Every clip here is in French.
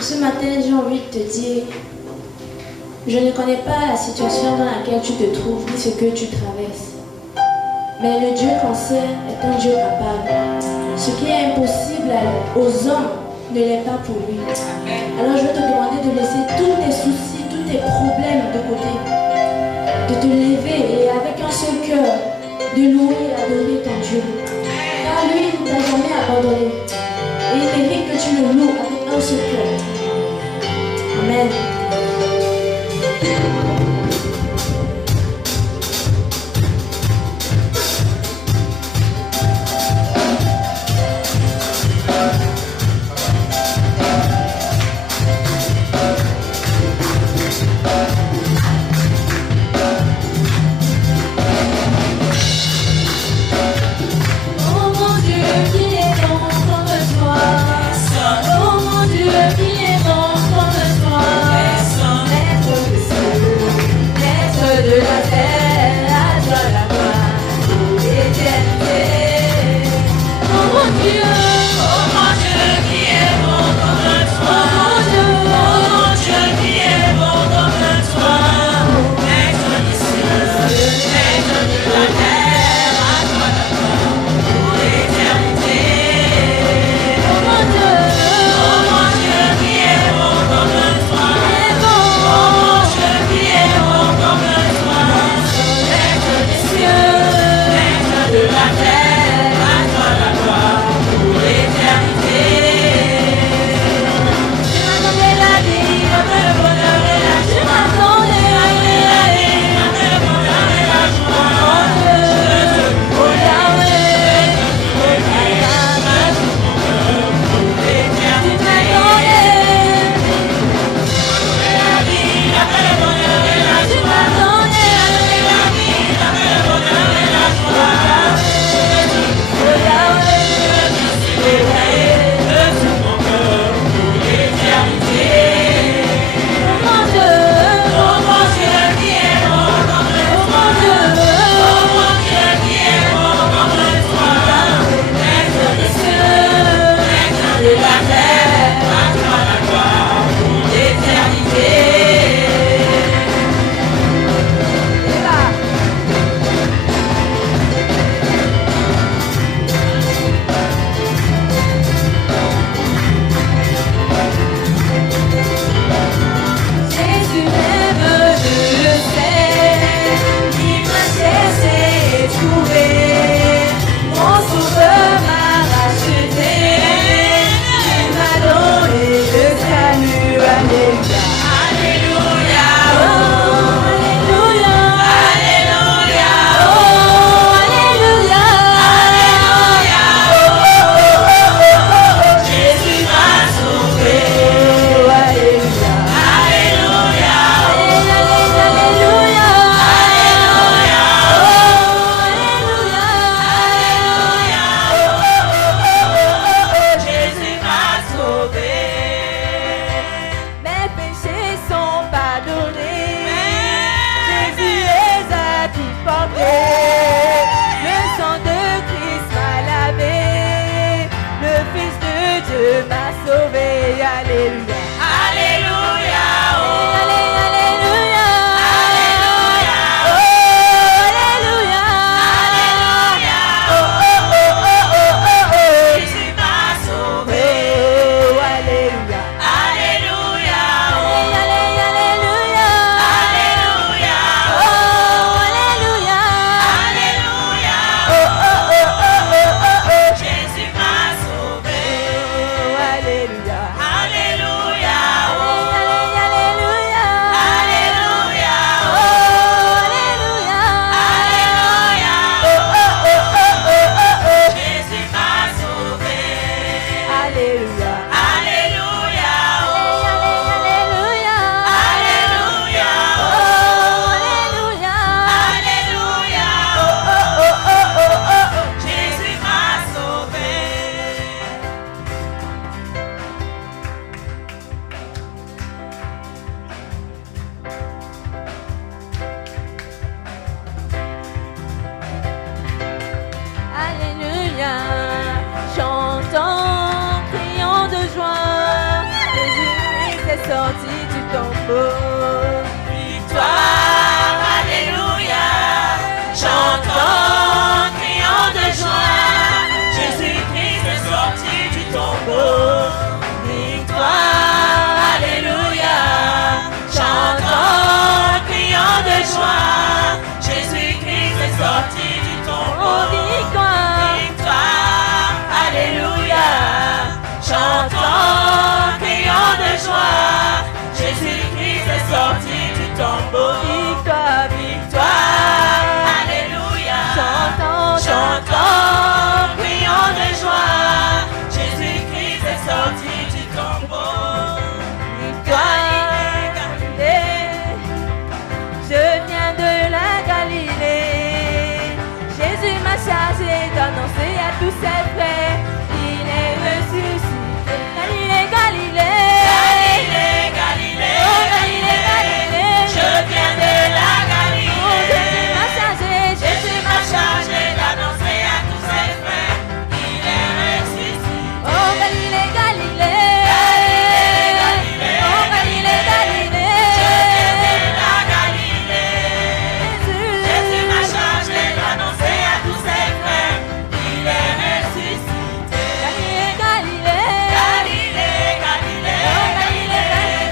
Ce matin, j'ai envie de te dire, je ne connais pas la situation dans laquelle tu te trouves ni ce que tu traverses. Mais le Dieu qu'on sert est un Dieu capable. Ce qui est impossible aux hommes ne l'est pas pour lui. Alors je vais te demander de laisser tous tes soucis, tous tes problèmes de côté. De te lever et avec un seul cœur, de louer et adorer ton Dieu. Car lui ne t'a jamais abandonné. Et il mérite que tu le loues avec un seul cœur. Amen. Oh mon Dieu qui est bon comme toi. Oh mon Dieu sorti du tombeau. Victoire, alléluia, chantons, crions de joie, Jésus-Christ est sorti du tombeau. Victoire, alléluia, chantons, crions de joie, Jésus-Christ est sorti du tombeau. Victoire, alléluia, chantons, crions de joie, Jésus-Christ est sorti du tombeau. Victoire, Victoire, alléluia, chantons, chantons, crions de joie, Jésus-Christ est sorti du tombeau. Je viens de la Galilée. Jésus m'a chargé d'annoncer à tous ses frères, il est ressuscité. Galilée, Galilée, Galilée, Galilée, oh Galilée, Galilée. je viens de la Oh, Jésus m'a Galilée. chargé, Jésus m'a chargé d'annoncer à tous ses frères, il est ressuscité. oh Galilée, Galilée, Galilée, oh Galilée, Galilée. je viens de la Galilée. Jésus m'a chargé d'annoncer à tous ses frères, il est ressuscité. Galilée, Galilée, Galilée, Galilée, Galilée,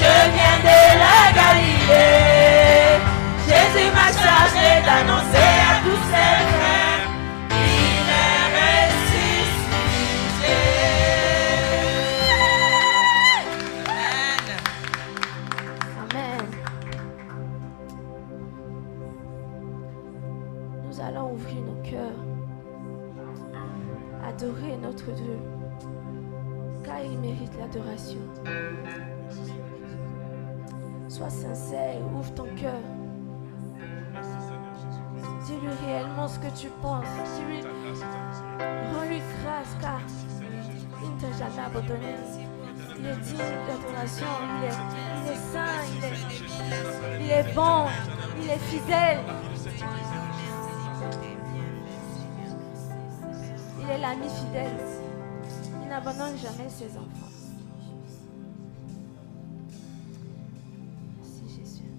je viens de la Galilée. Jésus m'a chargé d'annoncer à tous ses frères, il est ressuscité. Amen. Nous allons ouvrir nos cœurs, adorer notre Dieu, car il mérite l'adoration. Sois sincère et ouvre ton cœur. Dis-lui réellement ce que tu penses. Dis-lui, rends-lui grâce, car il ne t'a jamais abandonné. Il est digne d'adoration, il est saint, il est bon, il est fidèle. Il est l'ami fidèle. Il n'abandonne jamais ses enfants. Merci Jésus.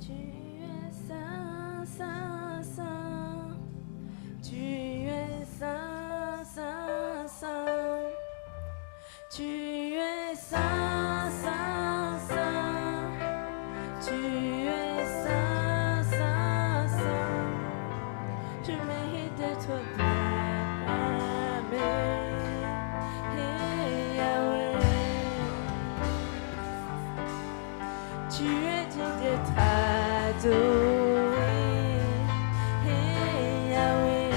Tu es saint, saint, saint. Tu es saint, saint, saint. Tu es saint, saint, saint. Tu es saint, saint, saint. Tu mérites d'être acclamé. Hey, Yahweh. Tu es digne d'être adoré. Hey, Yahweh.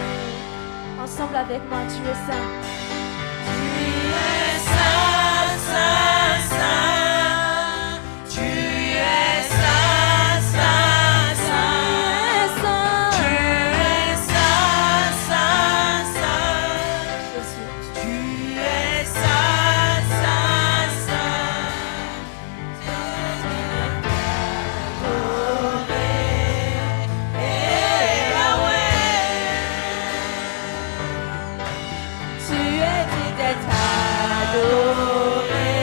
Ensemble avec moi, tu es saint. Tu es saint, saint, saint. Tu es saint, saint, saint. Tu es saint, saint, saint. Tu es saint, saint, saint. Tu es digne d'être adoré.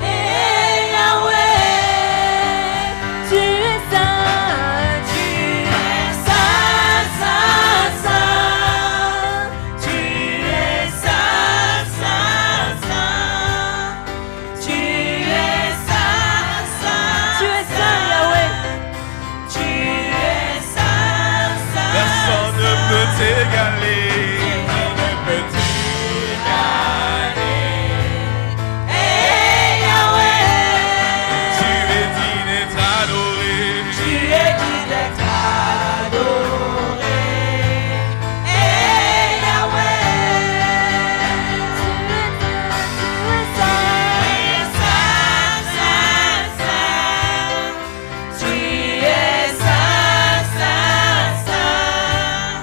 Hey, Yahweh. Tu es saint. Tu es saint, saint, saint. Tu es saint, saint, saint. Tu es saint, saint, Tu es saint, Yahweh. Tu es saint, saint. Personne ne peut t'égaler. Hey, Yahweh. Tu es digne d'être adoré. Tu es digne d'être adoré. Hey, Yahweh. Tu es saint, saint, saint. Tu es saint, saint, saint.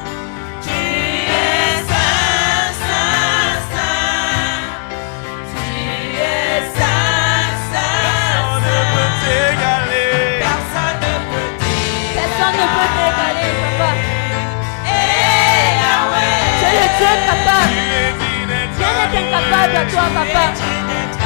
Tu es saint, saint, saint. Tu es saint, saint, Personne ne peut saint. t'égaler. Personne ne peut Personne ne peut t'égaler, papa. Hey, Yahweh. Tu es le Dieu capable. Tu es digne d'être Rien n'est incapable à toi, papa. Tu es digne d'être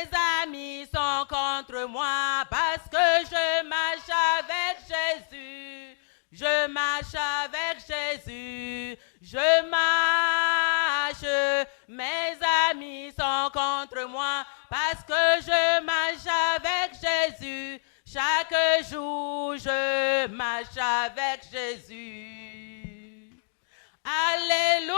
Mes amis sont contre moi parce que je marche avec Jésus. Je marche avec Jésus. Je marche. Mes amis sont contre moi parce que je marche avec Jésus. Chaque jour, je marche avec Jésus. Alléluia,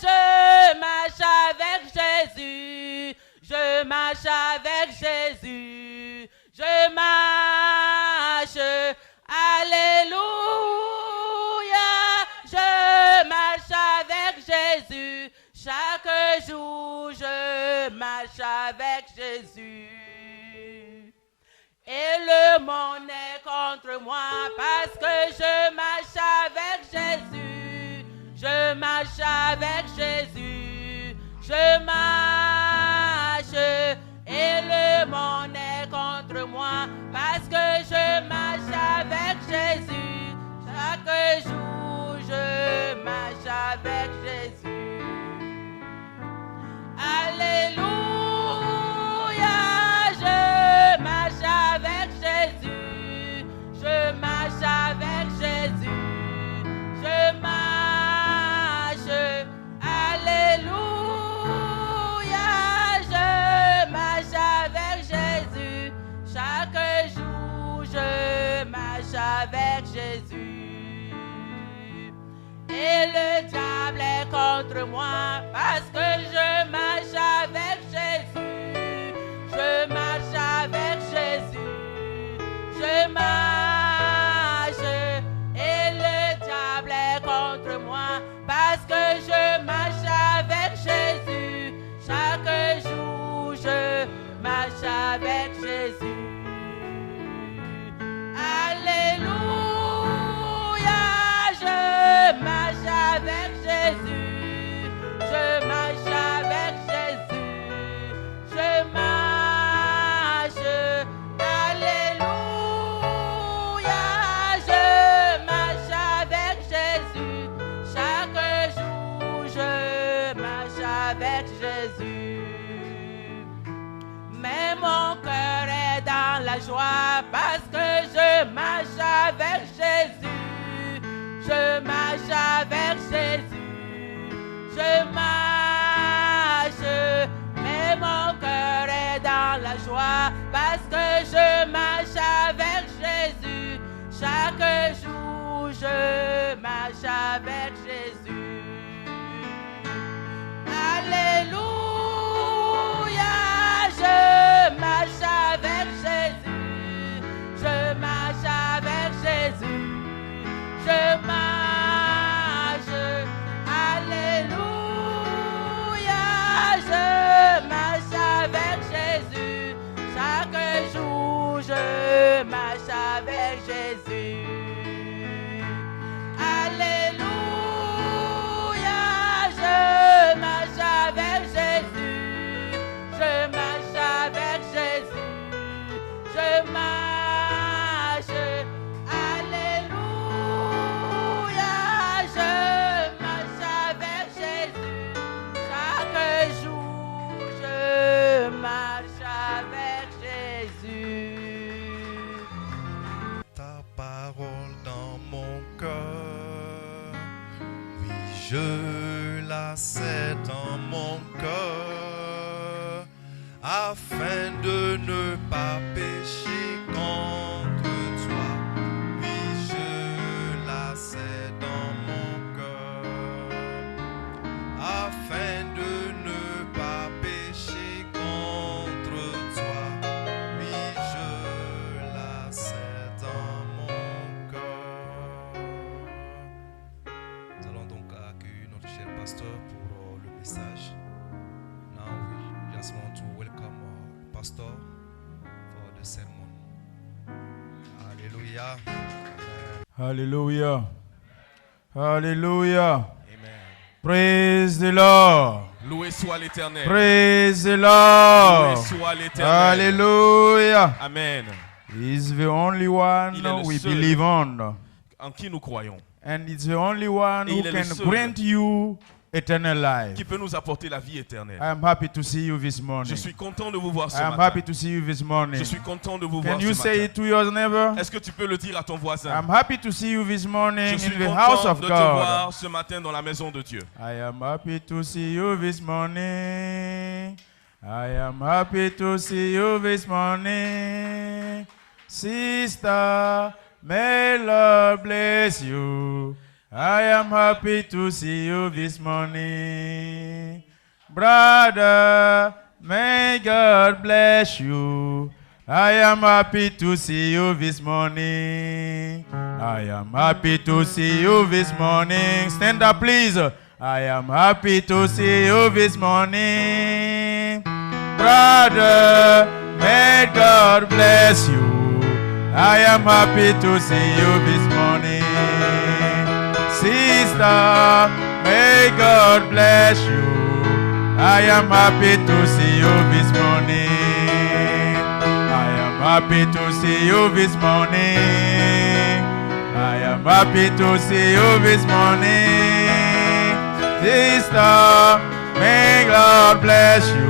je marche avec Jésus. Je marche avec Jésus. Je marche. Alléluia, je marche avec Jésus. Chaque jour, je marche avec Jésus. Et le monde est contre moi parce que je marche avec Jésus. Je marche avec Jésus. Je marche. Et le monde est contre moi parce que je marche avec Jésus. Chaque jour, je marche avec Jésus. Alléluia, je marche avec Jésus. Je marche avec Jésus. Je marche. Alléluia, je marche avec Jésus. Chaque jour, je marche avec Jésus. Et le diable est contre moi parce que je marche avec Jésus. Je marche avec Jésus. Je marche. Et le diable est contre moi parce que je marche avec Jésus. Chaque jour, je marche avec Jésus. Alléluia, je marche avec Jésus. Je marche avec Jésus. Je marche. Alléluia, je marche avec Jésus. Chaque jour, je marche avec Jésus. Mais mon cœur est dans la joie parce que je marche avec Jésus. Je marche avec Jésus. Je marche. Mais mon cœur est dans la joie parce que je marche avec Jésus. Chaque jour, je marche avec Jésus. Alléluia, je marche avec Jésus. Je marche avec Jésus. Je marche. Alléluia, je marche avec Jésus. Chaque jour, je marche avec Jésus. Alléluia, je marche avec Jésus. Je marche avec Jésus. Je marche. Alléluia, je marche avec Jésus. Chaque jour, je marche avec Jésus. Ta parole dans mon cœur, oui, je la sais dans mon cœur, afin de ne pas pécher contre toi. Oui, je la sais dans mon cœur, afin de ne pas pécher contre toi. Oui, je la sais dans mon cœur. Nous allons donc accueillir notre cher pasteur pour le message. Now we just want to welcome pastor for the sermon. Hallelujah. Hallelujah. Hallelujah. Amen. Praise the Lord. Loué soit l'Éternel. Praise the Lord. Loué soit l'Éternel. Hallelujah. Amen. He is the only one Il est le we seul. believe on. En qui nous croyons. And it's the only one Et who il est le can seul. grant you eternal life. qui peut nous apporter la vie éternelle. I am happy to see you this morning. Je suis content de vous voir ce I am matin. happy to see you this morning. Je suis content de vous Can voir you ce say matin. it to your neighbor? Est-ce que tu peux le dire à ton voisin? I'm happy to see you this morning Je suis in the house content of de te God. voir ce matin dans la maison de Dieu. I am happy to see you this morning. I am happy to see you this morning. Sister, may Lord bless you. I am happy to see you this morning. Brother, may God bless you. I am happy to see you this morning. I am happy to see you this morning. Stand up, please. I am happy to see you this morning. Brother, may God bless you. I am happy to see you this morning. Sister, may God bless you. I am happy to see you this morning. I am happy to see you this morning. I am happy to see you this morning. Sister, may God bless you.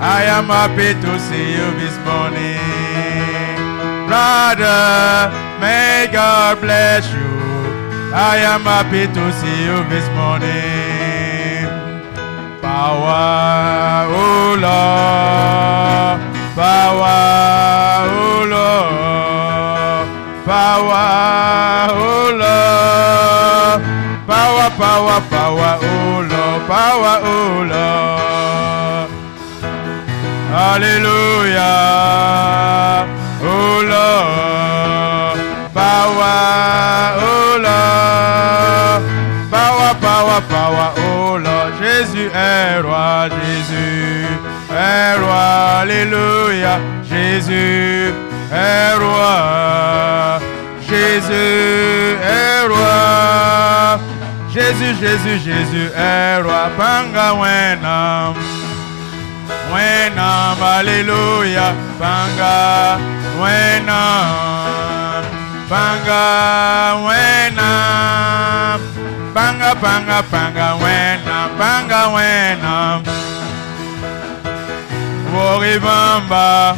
I am happy to see you this morning. Brother, may God bless you. I am happy to see you this morning. Power, oh Lord. Power, oh Lord. Power, oh Lord. Power, power, power, oh Lord. Power, oh Lord. Hallelujah. Oh Lord. Power, oh Lord. Power, power, power, oh Lord. Jésus est roi, Jésus est roi. Alléluia. Jésus est roi. Jésus est roi. Jésus, Jésus, Jésus est roi. Panga wenam. Wenam, alléluia. Panga wenam. Panga wenam. Panga, panga, panga wenam. Panga wenam. Woribamba.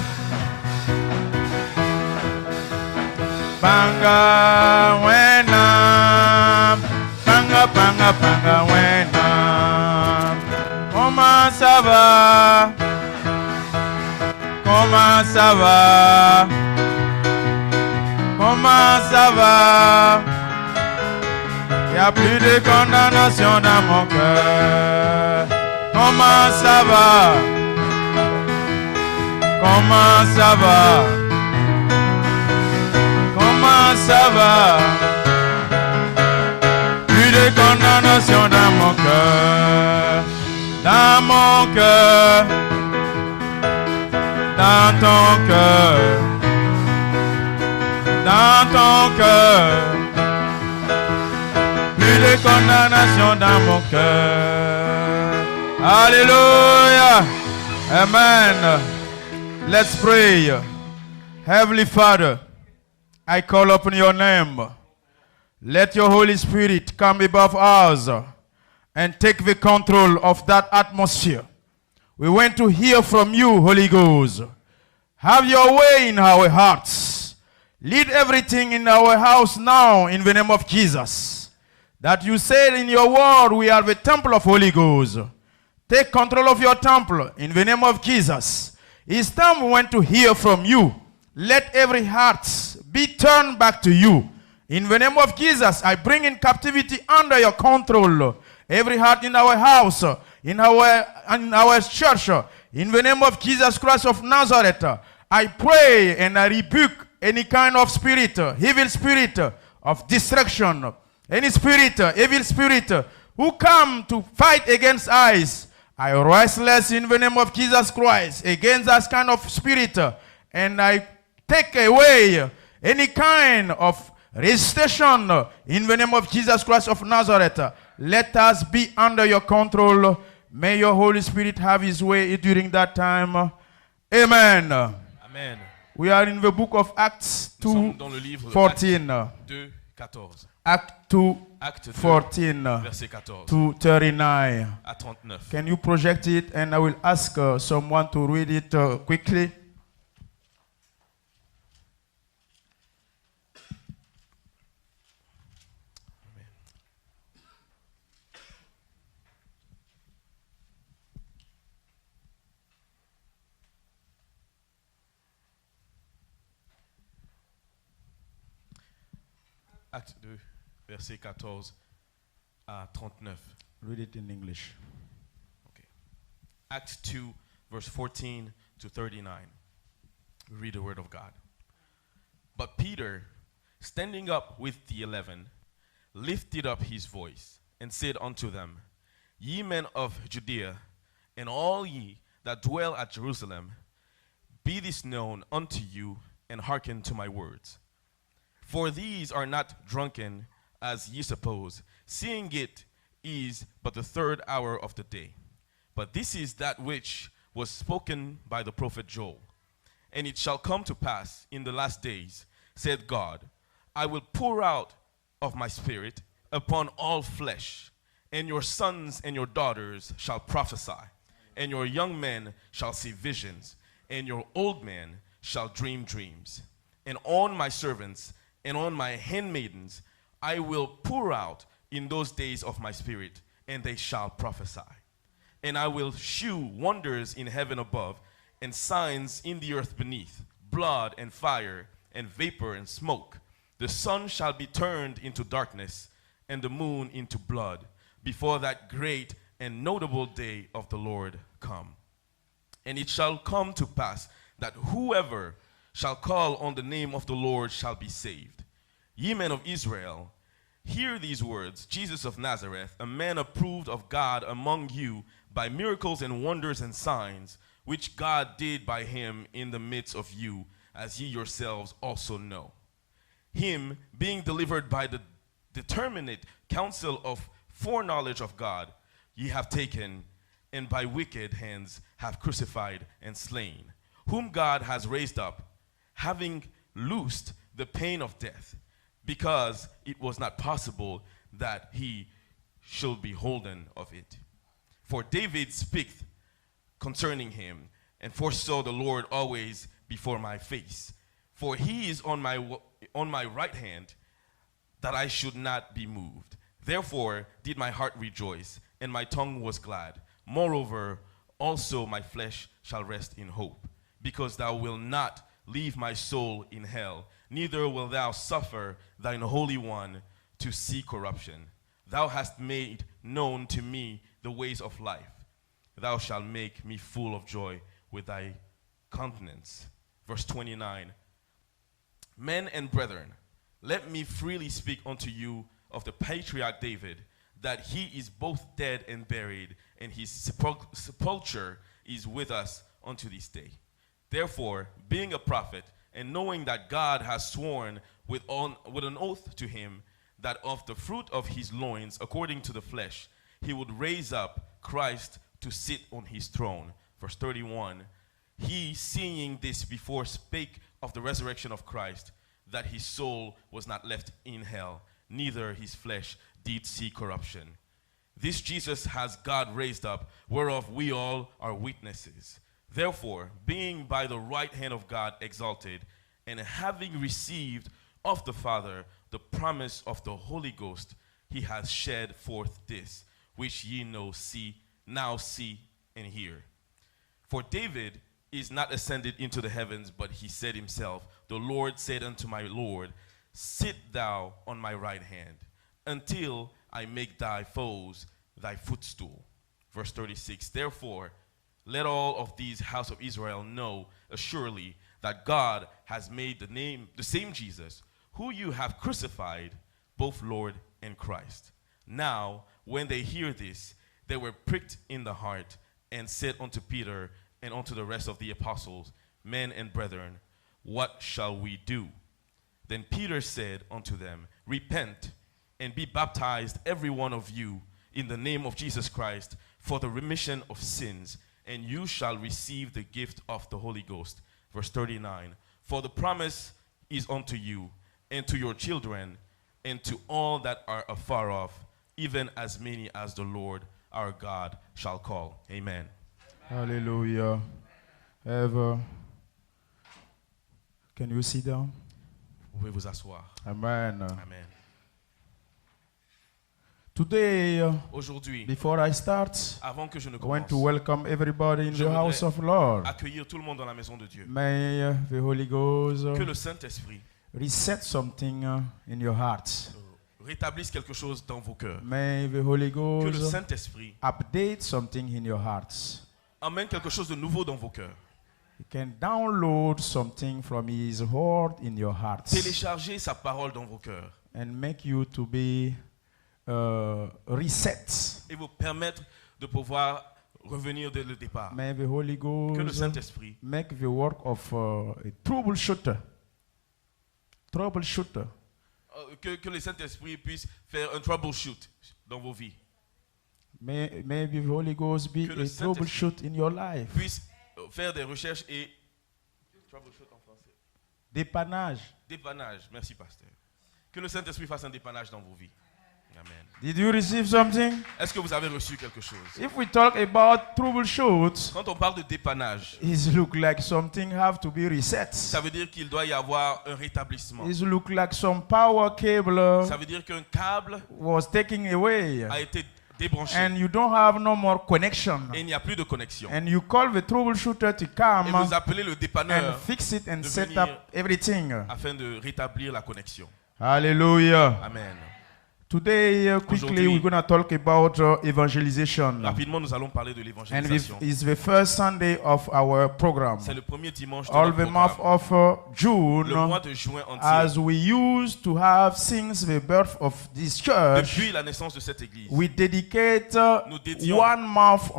Panga wenam. Panga, panga, panga wenam. Comment ça va? Comment ça va? Comment ça va? Il n'y a plus de condamnation dans mon cœur. Comment ça va? Comment ça va? Comment ça va? Plus de condamnation dans mon cœur. Dans mon cœur. Dans ton cœur. Dans ton cœur. Plus de condamnation dans mon cœur. Alléluia. Amen. Let's pray. Heavenly Father, I call upon your name. Let your Holy Spirit come above us and take the control of that atmosphere. We want to hear from you, Holy Ghost. Have your way in our hearts. Lead everything in our house now in the name of Jesus. That you said in your word, we are the temple of Holy Ghost. Take control of your temple in the name of Jesus. It's time we want to hear from you. Let every heart be turned back to you. In the name of Jesus, I bring in captivity under your control. Every heart in our house, in our church, in the name of Jesus Christ of Nazareth, I pray and I rebuke any kind of spirit, evil spirit of destruction, any spirit, evil spirit who come to fight against us. I restless in the name of Jesus Christ against that kind of spirit, and I take away any kind of resistance in the name of Jesus Christ of Nazareth. Let us be under your control. May your Holy Spirit have his way during that time. Amen. Amen. We are in the book of Acts Nous sommes dans le livre 2:14. Actes 2, 14. Act 2, Acte 2, 14 verset 14 to 39. à 39. Can you project it? And I will ask someone to read it quickly. Acte 2, verset 14 à 39. Read it in English. Acts 2, verse 14 to 39. We read the word of God. But Peter, standing up with the 11, lifted up his voice and said unto them, Ye men of Judea, and all ye that dwell at Jerusalem, be this known unto you, and hearken to my words. For these are not drunken, as ye suppose, seeing it is but the third hour of the day. But this is that which was spoken by the prophet Joel. And it shall come to pass in the last days, said God, I will pour out of my spirit upon all flesh, and your sons and your daughters shall prophesy, and your young men shall see visions, and your old men shall dream dreams. And on my servants and on my handmaidens I will pour out in those days of my spirit, and they shall prophesy. And I will shew wonders in heaven above, and signs in the earth beneath, blood and fire, and vapor and smoke. The sun shall be turned into darkness, and the moon into blood, before that great and notable day of the Lord come. And it shall come to pass that whoever shall call on the name of the Lord shall be saved. Ye men of Israel, hear these words. Jesus of Nazareth, a man approved of God among you by miracles and wonders and signs, which God did by him in the midst of you, as ye yourselves also know. Him being delivered by the determinate counsel of foreknowledge of God, ye have taken, and by wicked hands have crucified and slain, whom God has raised up, having loosed the pain of death, because it was not possible that he should be holden of it. For David speaketh concerning him, and foresaw the Lord always before my face. For he is on my right hand, that I should not be moved. Therefore did my heart rejoice, and my tongue was glad. Moreover, also my flesh shall rest in hope, because thou wilt not leave my soul in hell, neither wilt thou suffer thine Holy One to see corruption. Thou hast made known to me the ways of life. Thou shalt make me full of joy with thy countenance. Verse 29. Men and brethren, let me freely speak unto you of the patriarch David, that he is both dead and buried, and his sepulchre is with us unto this day. Therefore, being a prophet, and knowing that God has sworn with an oath to him, that of the fruit of his loins, according to the flesh, he would raise up Christ to sit on his throne. Verse 31. He, seeing this before, spake of the resurrection of Christ, that his soul was not left in hell, neither his flesh did see corruption. This Jesus has God raised up, whereof we all are witnesses. Therefore, being by the right hand of God exalted, and having received of the Father the promise of the Holy Ghost, he has shed forth this, which ye now see and hear. For David is not ascended into the heavens, but he said himself, the Lord said unto my Lord, sit thou on my right hand, until I make thy foes thy footstool. Verse 36. Therefore, let all of these house of Israel know assuredly that God has made the same Jesus, who you have crucified, both Lord and Christ. Now, when they hear this, they were pricked in the heart, and said unto Peter and unto the rest of the apostles, men and brethren, what shall we do? Then Peter said unto them, repent, and be baptized every one of you in the name of Jesus Christ for the remission of sins, and you shall receive the gift of the Holy Ghost. Verse 39. For the promise is unto you, and to your children, and to all that are afar off, even as many as the Lord our God shall call. Amen. Hallelujah. Can you sit down? Vous pouvez vous asseoir. Amen. Amen. Today, Aujourd'hui, before I start, avant que je ne I want commence, to welcome everybody in Je the house voudrais of Lord. accueillir tout le monde dans la maison de Dieu. May the Holy Ghost Que le Saint-Esprit reset something in your heart. rétablisse quelque chose dans vos cœurs. May the Holy Que le Ghost Saint-Esprit update something in your hearts. amène quelque chose de nouveau dans vos cœurs. He can download something from His word in your hearts Téléchargez sa parole dans vos cœurs and make you to be reset. et vous permettre de pouvoir revenir dès le départ. May the Holy Que le Ghost Saint-Esprit make the work of a troubleshooter. Troubleshooter. que le Saint-Esprit puisse faire un troubleshoot dans vos vies. May the Holy Ghost be Que le a Saint-Esprit troubleshoot in your life. Puisse faire des recherches et troubleshoot en français. Dépannage. Dépannage. Merci, pasteur. Que le Saint-Esprit fasse un dépannage dans vos vies. Amen. Did you receive something? Est-ce que vous avez reçu quelque chose? If we talk about troubleshoot, Quand on parle de dépannage, it look like something have to be reset. ça veut dire qu'il doit y avoir un rétablissement. It look like some power cable Ça veut dire qu'un câble was taken away, a été débranché and you don't have no more connection. et il n'y a plus de connexion. And you call the troubleshooter to Et come vous appelez le and dépanneur fix it and de set venir up everything. afin de rétablir la connexion. Hallelujah. Amen. Today, quickly, Aujourd'hui, we're going to talk about evangelization. Rapidement, nous allons parler de And l'évangélisation. it's the first Sunday of our program. C'est le premier dimanche de All notre the month programme. of Le mois June, de juin as entier, we used to have since the birth of this church, depuis la naissance de cette église, we dedicate nous dédions 1 month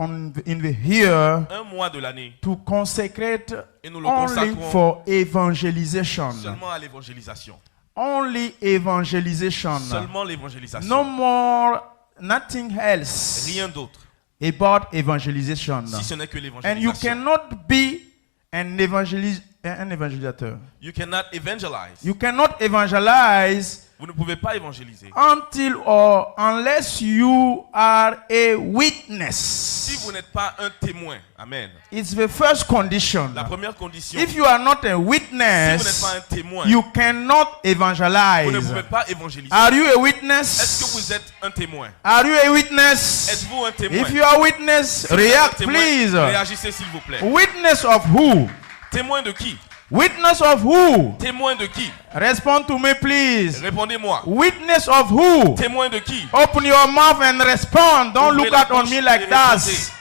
in the year un mois de l'année to consecrate et nous le only consacrons for evangelization. seulement à l'évangélisation. Only evangelization. Seulement l'évangélisation. No more, nothing else Rien d'autre. about evangelization. Si ce n'est que And you l'évangélisation. cannot be an evangelizator. You cannot evangelize. You cannot evangelize Vous ne pouvez pas évangéliser until or unless you are a witness. si vous n'êtes pas un témoin. Amen. It's the first condition. La première condition, If you are not a si vous n'êtes witness, pas un témoin, you cannot vous ne evangelize. pouvez pas évangéliser. Are you a Est-ce que witness? vous êtes un témoin? Are you a witness? Êtes-vous un témoin? If you are a witness, Si vous êtes un react témoin, please. réagissez s'il vous plaît. Witness of who? Témoin de qui? Witness of who? Témoin de qui? Respond to me please. Répondez-moi. Witness of who? Témoin de qui? Open your mouth and respond. Don't Ouvrez look la at on bouche me et like that. répondez.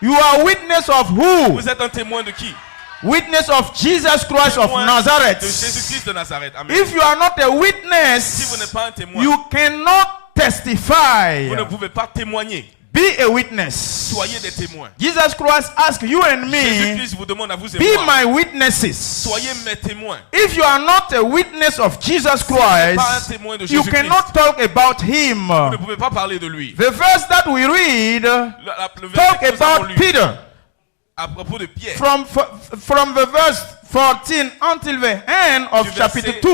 You are witness of who? Vous êtes un témoin de qui? Witness of Jesus Christ of Témoin Nazareth. de Jésus-Christ de Nazareth. Amen. If you are not a Si vous witness, n'êtes pas un témoin, you cannot testify. vous ne pouvez pas témoigner. Be a witness. Soyez des témoins. Jesus Christ asked you and me, Jésus-Christ vous demande à vous et be moi, my witnesses. soyez mes témoins. If you are not a witness of Jesus Pas un Christ, témoin de you Jésus-Christ. cannot talk about him. Vous ne pouvez pas parler de lui. The verse that we read Le verset talk que nous avons about lu Peter à propos de Pierre, from the verse 14 until the end of Du chapter verset 2.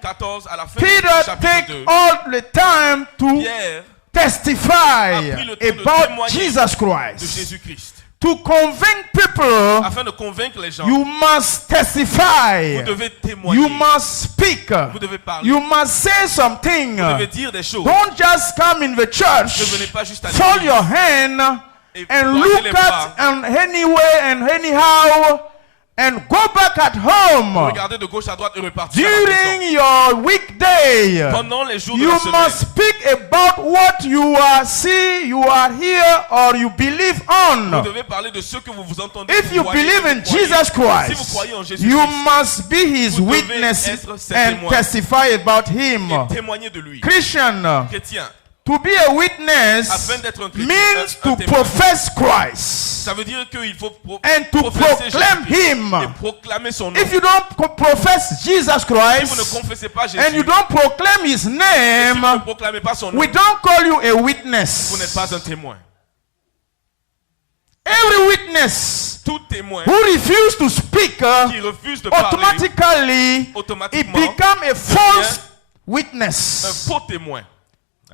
14 à la fin du Peter chapitre take 2, all the time to Pierre testify a pris le temps de about témoigner Jesus de Christ. Jésus-Christ. To convince people, Afin de convaincre les gens, you must testify. vous devez témoigner. You must speak. Vous devez parler. You must say something. Vous devez dire des choses. Don't just come in the Ne church, venez pas juste à fold l'église your hand et and croiser look les at bras, and anyway and anyhow and go back at home regarder de gauche à droite et repartir à la maison. during your weekday. Pendant les jours de You la semaine, must speak about what you are here or you believe vous on. devez parler de ce que vous vous entendez. If vous you voyez, believe que in vous croyez. Jesus Si vous Christ, croyez en you Jésus-Christ, must be his vous devez witness être ses and témoins. testify about him. et témoigner de lui. Christian, Chrétien, to be a witness afin d'être un chrétien, means un to témoin, profess Christ ça veut dire qu'il faut and to professer proclaim Jésus-Christ him. et proclamer son nom. If you don't profess Jesus Si vous ne Christ confessez pas Jésus, and you don't proclaim his si vous ne name, proclamez pas son nom, we don't call you a vous n'êtes witness. pas un témoin. Every witness Tout témoin who refuse to speak qui refuse de parler, automatically it automatiquement become a false witness. faux témoin.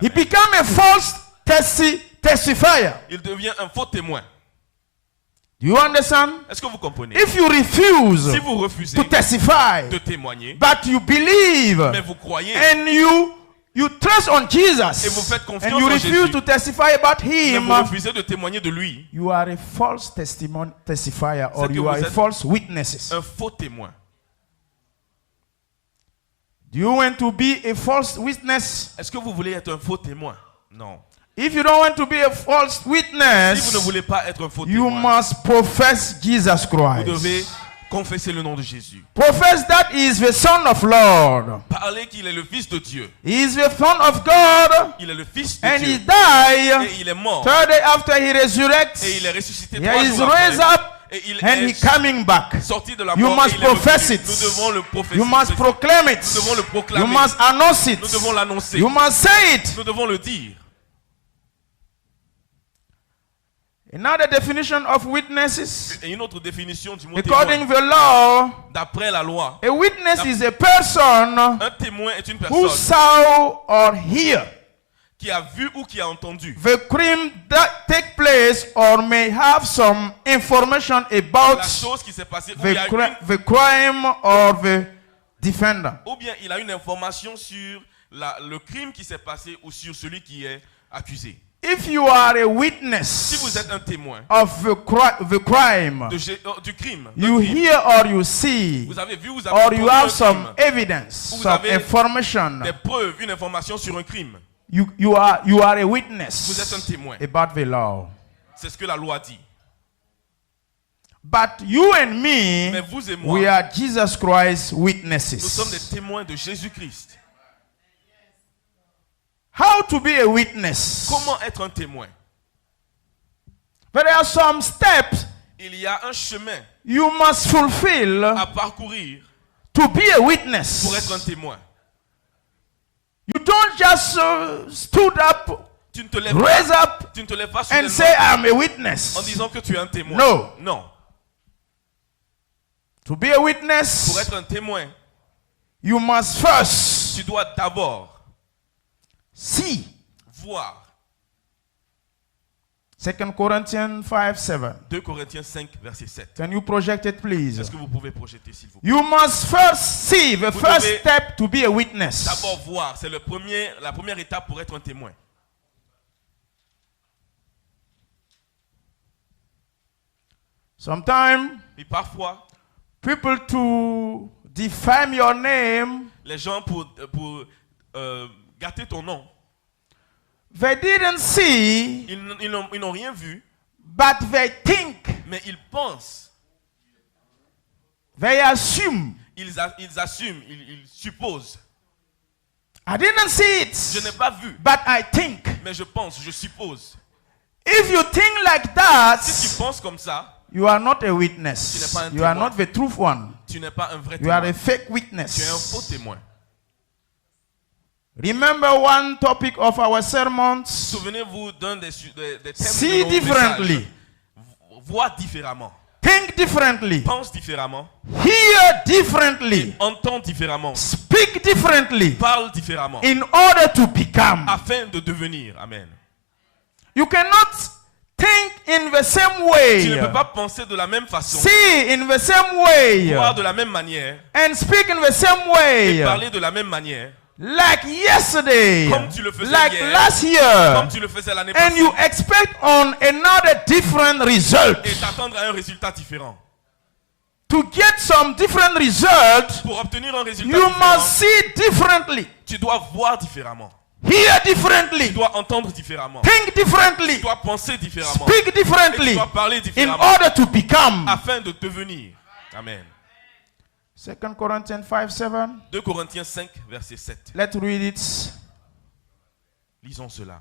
He became a false testifier. Il devient un faux témoin. Do you understand? Est-ce que vous comprenez? If you refuse Si vous refusez to testify, de témoigner, but you believe mais vous croyez and you trust on Jesus et vous faites confiance and you en refuse Jésus, to testify about mais him, vous refusez de témoigner de lui, you are a false testifier or C'est que you vous are a êtes false witness. un faux témoin. Do you want to be a false witness? Est-ce que vous voulez être un faux témoin? Non. If you don't want to be a false Si vous ne witness, voulez pas être un faux you témoin, must profess Jesus vous devez Christ. confesser le nom de Jésus. Profess that he is the Son of Lord. Parlez qu'il est le Fils de Dieu. He is the Son of God Il est le Fils de and Dieu. he died. Et il est mort. Third day after he resurrects, Et il est ressuscité he 3 is jours raised après. up Et il and he est coming back. sorti de la You mort. must Et il est profess revenu. it. Nous devons le prophétiser. You must proclaim Nous it. devons le proclamer. You must announce it. Nous devons l'annoncer. You must say it. Nous devons le dire. Another definition of witnesses, Et une autre définition du mot according témoin. to the law, D'après la loi, a witness is a person un témoin est une who personne saw or hear qui a vu ou qui a entendu the crime that take place or may have some information about la chose qui s'est passée ou the crime or the defender. ou bien il a une information sur le crime qui s'est passé ou sur celui qui est accusé. If you are a Si witness vous êtes un témoin of the crime, du crime, you hear or you see, vous avez vu, vous avez or entendu you un have some crime, evidence, Vous some avez information, des preuves, une information sur un crime, you are a vous êtes un witness témoin. about the law. C'est ce que la loi dit. But you and Mais me, vous et moi, we are Jesus Christ nous sommes witnesses. des témoins de Jésus-Christ. How to be a witness? Comment être un témoin? There are some steps Il y a un chemin you must fulfill à parcourir to be a pour witness. être un témoin. You don't just stood up, Tu ne te lèves raise pas, up, tu ne te lèves pas and soudainement say, I'm a en witness. disant que tu es un témoin. No. Non. To be a Pour witness, être un témoin, you must first tu dois d'abord see. voir. 2 Corinthians 5:7. 2 Corinthiens 5, verset 7. Can you project it, please? Est-ce que vous pouvez projeter, s'il vous plaît? You must first see the Vous first devez step to be a witness. D'abord voir, c'est la première étape pour être un témoin. Sometimes Et parfois, people to defame your name, les gens, pour gâter ton nom, they didn't see, ils n'ont rien vu, but they think, mais ils pensent, they assume. ils assument, ils supposent. I didn't see Je it, n'ai pas vu, but I think. mais je pense, je suppose. If you think like that, Si tu penses comme ça, you are not a Tu n'es witness. pas un You are témoin. not the truth one. tu n'es pas un vrai You are témoin. a fake Tu es un faux witness. témoin. Remember one topic of our sermons? Souvenez-vous d'un des thèmes de See nos differently. messages. Vois différemment. Think differently. Pense différemment. Hear differently. Entends différemment. Speak differently. Parle différemment. In order to become. Afin de devenir. Amen. You cannot think in the same Tu way. ne peux pas penser de la même façon. See in the same way. Voir de la même manière. And speak in the same way. Parler de la même manière. Like yesterday. Comme tu le faisais Like hier. last year. Comme tu le faisais l'année And you passée. expect on another different result. Et t'attendre à un résultat différent. To get some different result, Pour obtenir un résultat you différent, must see differently. tu dois voir différemment. Hear Tu differently. dois entendre différemment. Think differently. Tu dois penser différemment. Speak Et tu differently. dois parler In différemment. order to become. Afin de devenir. Amen. 2 Corinthians 5:7. 2 Corinthiens 5, verset 7. Let's read it. Lisons cela.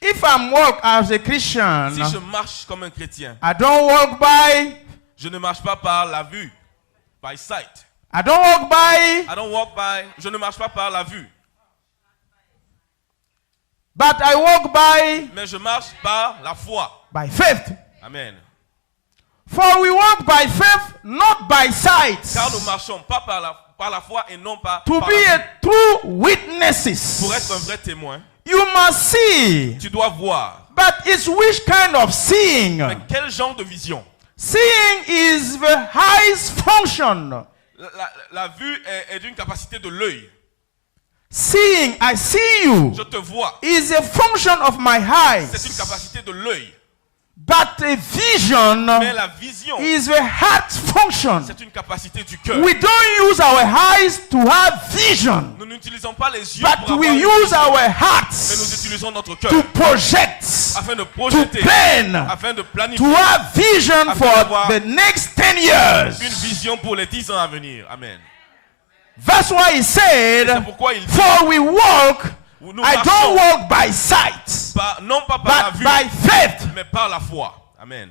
If I'm walk as a Christian, Si je marche comme un chrétien, I don't walk by. je ne marche pas par la vue, by sight. I don't walk by. I don't walk by, je ne marche pas par la vue, But I walk by mais je marche par la foi. faith. Amen. For we walk by faith, not by sight. Car nous marchons pas par la foi et non pas To par be la a vue. true witnesses, Pour être un vrai témoin, you must see. tu dois voir. But it's which kind of seeing? Mais quel genre de vision? Seeing is the highest function. La vue est d'une capacité de l'œil. Seeing, I see you, Je te vois. is a function of my C'est une eyes. capacité de l'œil. But a vision Mais la vision, is the heart function. c'est une capacité du cœur. We don't use our eyes to have vision, Nous n'utilisons pas les yeux but pour we avoir une use vision, our mais nous hearts utilisons notre cœur to project, afin de to projeter, plan, afin de to planifier have vision for the next 10 une years. vision pour les 10 ans à venir. Amen. That's why he said, C'est pourquoi il dit, for we walk, nous I marchons don't walk by sight, non pas par la but vue, by faith. mais par la foi. Amen.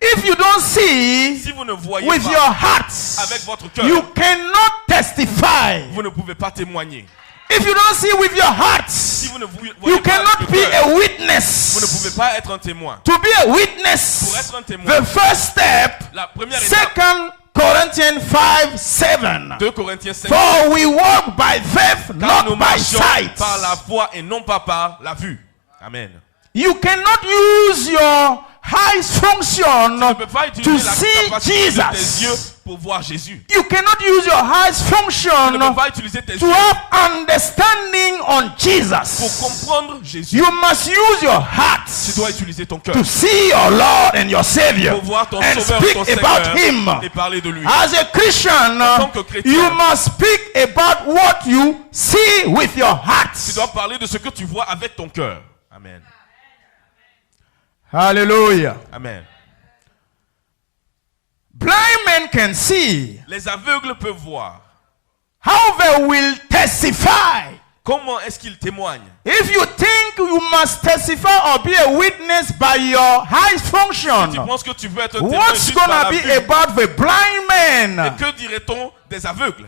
If you don't see Si vous ne voyez with pas your hearts, avec votre cœur, you cannot testify. vous ne pouvez pas témoigner. If you don't see with your Si hearts, vous ne voyez you pas avec cannot le be cœur, a vous ne witness. pouvez pas être un témoin. To be a Pour witness, être un témoin, the first step, la première étape, 2 Corinthians 5:7. 2 Corinthiens 5, For we walk by faith, car nous not by marchons sight. par la foi et non pas par la vue. Amen. You cannot use your highest function Tu ne peux pas to utiliser la see capacité de tes Jesus. yeux pour voir Jésus. You cannot use your highest Tu ne function peux pas utiliser tes to yeux have understanding on pour Jesus. comprendre Jésus. You must use your Tu heart dois utiliser ton cœur to see your Lord and your Savior pour voir ton and Sauveur et ton speak about Seigneur Him. et parler de lui. As a Christian, tant que chrétien, you must speak about what you see with your heart. Tu dois parler de ce que tu vois avec ton cœur. Amen. Hallelujah. Amen. Blind men can see. Les aveugles peuvent voir. How they will testify. Comment est-ce qu'ils témoignent? If you think you must testify or be a witness by your high Tu function, penses que tu veux être un témoin what's juste par gonna la be vue? about the blind Et men? que dirait-on des aveugles?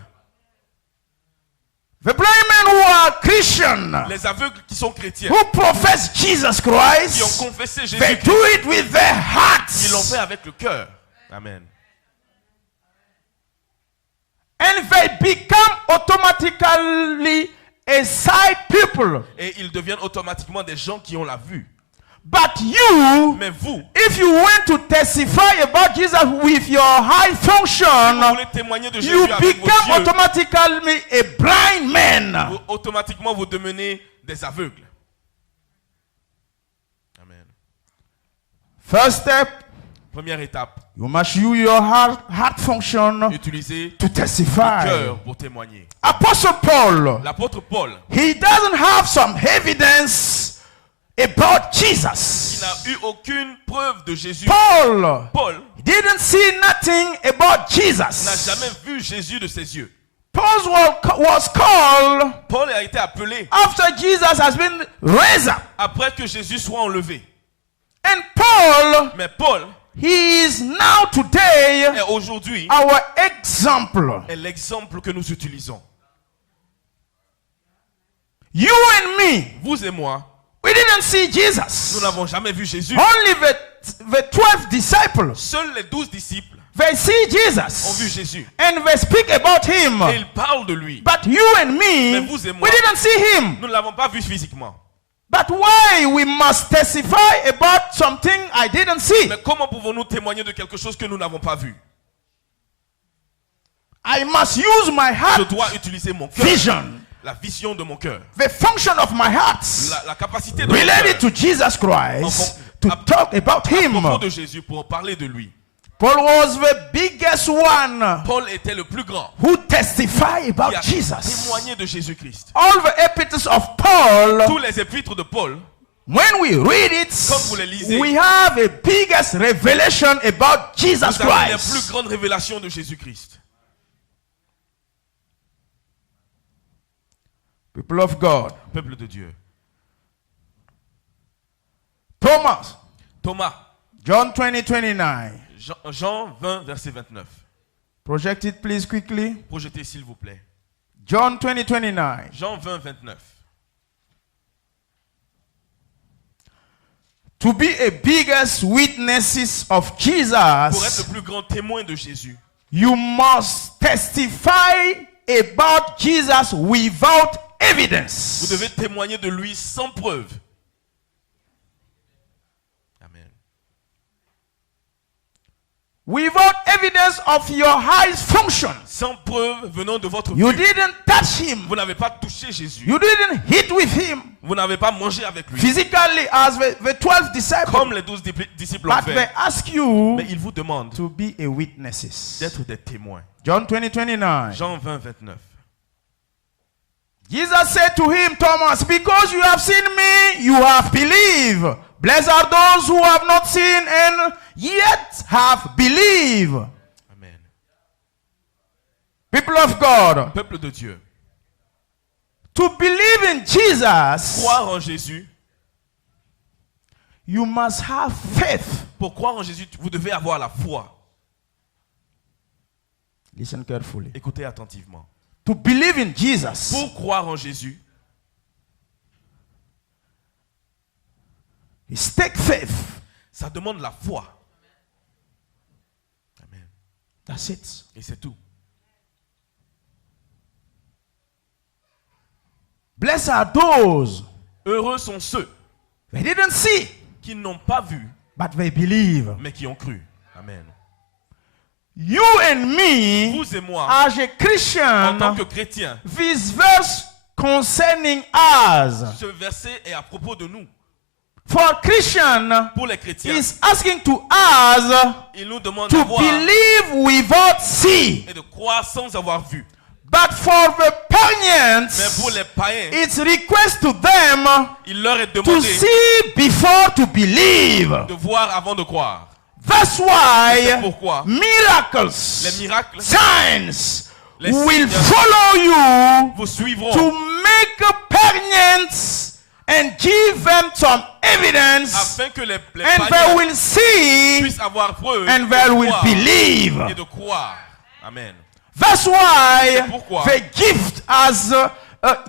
The blind men who are Christian, Les aveugles qui sont chrétiens, who profess Jesus qui ont Christ, confessé they Jésus, do it with their ils l'ont fait hearts. avec le cœur. Amen. And they become automatically a sight people. Et ils deviennent automatiquement des gens qui ont la vue. But you, Mais vous, if you want to testify about Jesus with your high vous function, voulez témoigner de Jésus you avec vos become yeux, automatically a blind man. automatiquement vous devenez des aveugles. Amen. First step, Première étape, you must use your heart function utiliser to le testify. cœur pour témoigner. Apostle Paul, L'apôtre Paul, he doesn't have some evidence about il Jesus. n'a eu aucune preuve de Jésus. Paul Paul didn't see nothing about n'a Jesus. jamais vu Jésus de ses yeux. Paul was called Paul a été appelé after Jesus has been raised up. après que Jésus soit enlevé. And Paul, Mais Paul he is now today est aujourd'hui our example. est l'exemple que nous utilisons. You and me, Vous et moi, we didn't see nous Jesus. n'avons jamais vu Jésus. Only the 12 disciples, Seuls les 12 disciples they see ont vu Jesus. Jésus. And they speak about him. Et ils parlent de lui. But you and me, Mais vous et moi, we didn't see him. Nous ne l'avons pas vu physiquement. But why we must testify about something I didn't see? Mais comment pouvons-nous témoigner de quelque chose que nous n'avons pas vu? I must use my Je heart dois utiliser mon cœur, vision, la vision de mon cœur, the function of my heart la capacité de mon related cœur to Jesus Christ to talk about à him. propos de Jésus pour parler de lui. Paul was the biggest one Paul était le plus grand who testified qui about a Jesus. témoigné de Jésus-Christ. All the epithets of Paul, Tous les épîtres de Paul, when we read it, Quand vous les lisez, we have a biggest revelation about Jesus vous avez la plus Christ. grande révélation de Jésus-Christ. People of God. Peuple de Dieu. Thomas, Thomas, John 20:29. Jean 20, verset 29. Project it please quickly. Projetez s'il vous plaît. John 20:29. Jean 20, 29. to be a biggest witnesses of pour être Jesus, le plus grand témoin de Jésus, you must testify about Jesus without vous evidence. devez témoigner de lui sans preuve. Amen. Without evidence of your highest function. Sans preuve venant de votre You vue. didn't touch him. Vous n'avez pas touché Jésus. You didn't eat with him Vous n'avez pas mangé avec lui. physically as the 12 disciples. Comme les 12 disciples l'ont But they fait. ask you Mais il vous demande to be a witnesses. d'être des témoins. John 20:29. Jean 20, 29. Jesus said to him, Thomas, because you have seen me, you have believed. Blessed are those who have not seen and yet have believed. Amen. People of God, Peuple de Dieu, to believe in Jesus, croire en Jésus. you must have faith. Pour croire en Jésus, vous devez avoir la foi. Listen carefully. Écoutez attentivement. To believe in Jesus, Pour croire en Jésus, is take faith. ça demande la foi. Amen. That's it. Et c'est tout. Blessed are those Heureux sont ceux they didn't see, qui n'ont pas vu, but they believe. mais qui ont cru. Amen. You and me, Vous et moi, as a en Christian, tant que chrétiens, this verse concerning us. ce verset est à propos de nous. For Christian, Pour les chrétiens, is asking to us il nous demande to d'avoir believe without see. et de croire sans avoir vu. But for the Mais pagans, pour les païens, it's request to them il leur est to demandé see before to believe. de voir avant de croire. That's why C'est pourquoi les miracles, miracles signs Les will signes follow you vous suivront to make parents and give them some evidence, afin que les and they païens will see puissent avoir preuve and de they will croire believe. et de croire. Amen. That's why pourquoi the gift as